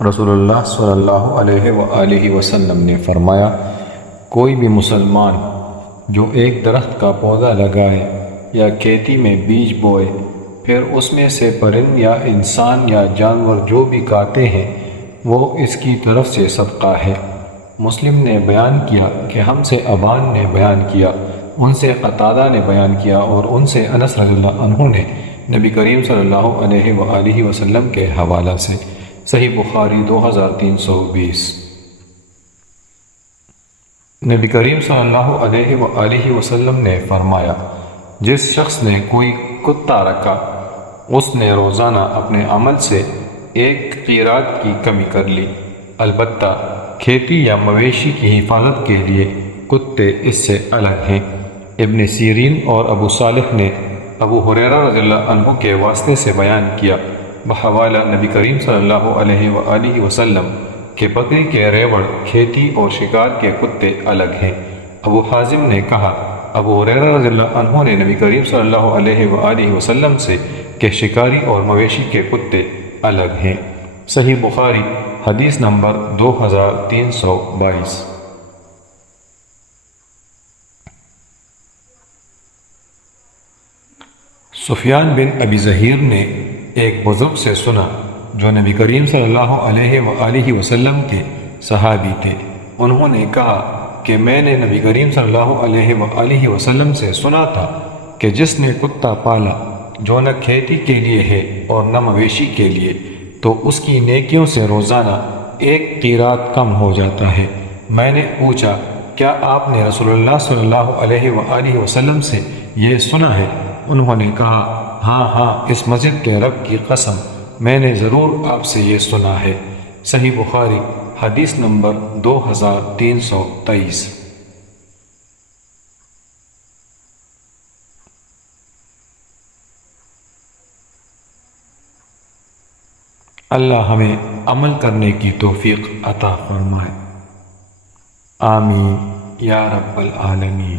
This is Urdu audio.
رسول اللہ صلی اللہ علیہ وآلہ وسلم نے فرمایا، کوئی بھی مسلمان جو ایک درخت کا پودا لگائے یا کھیتی میں بیج بوئے، پھر اس میں سے پرند یا انسان یا جانور جو بھی کاتے ہیں وہ اس کی طرف سے صدقہ ہے۔ مسلم نے بیان کیا کہ ہم سے ابان نے بیان کیا، ان سے قتادہ نے بیان کیا اور ان سے انس رضی اللہ عنہ نے نبی کریم صلی اللہ علیہ وآلہ وسلم کے حوالہ سے۔ صحیح بخاری 2320۔ نبی کریم صلی اللہ علیہ وآلہ وسلم نے فرمایا، جس شخص نے کوئی کتا رکھا اس نے روزانہ اپنے عمل سے ایک قیرات کی کمی کر لی، البتہ کھیتی یا مویشی کی حفاظت کے لیے کتے اس سے الگ ہیں۔ ابن سیرین اور ابو صالح نے ابو ہریرہ رضی اللہ عنہ کے واسطے سے بیان کیا بحوالہ نبی کریم صلی اللہ علیہ وآلہ وسلم کہ بکری کے ریوڑ کھیتی اور شکار کے کتے الگ ہیں۔ ابو حازم نے کہا، ابو ہریرہ رضی اللہ عنہ نے نبی کریم صلی اللہ علیہ وآلہ وسلم سے کہ شکاری اور مویشی کے کتے الگ ہیں۔ صحیح بخاری حدیث نمبر 2322۔ سفیان بن ابی ظہیر نے ایک بزرگ سے سنا جو نبی کریم صلی اللہ علیہ وآلہ وسلم کے صحابی تھے۔ انہوں نے کہا کہ میں نے نبی کریم صلی اللہ علیہ وآلہ وسلم سے سنا تھا کہ جس نے کتا پالا جو نہ کھیتی کے لیے ہے اور نہ مویشی کے لیے، تو اس کی نیکیوں سے روزانہ ایک قیرات کم ہو جاتا ہے۔ میں نے پوچھا، کیا آپ نے رسول اللہ صلی اللہ علیہ وآلہ وسلم سے یہ سنا ہے؟ انہوں نے کہا، ہاں، اس مسجد کے رب کی قسم میں نے ضرور آپ سے یہ سنا ہے۔ صحیح بخاری حدیث نمبر 2323۔ اللہ ہمیں عمل کرنے کی توفیق عطا فرمائے، آمین یا رب العالمین۔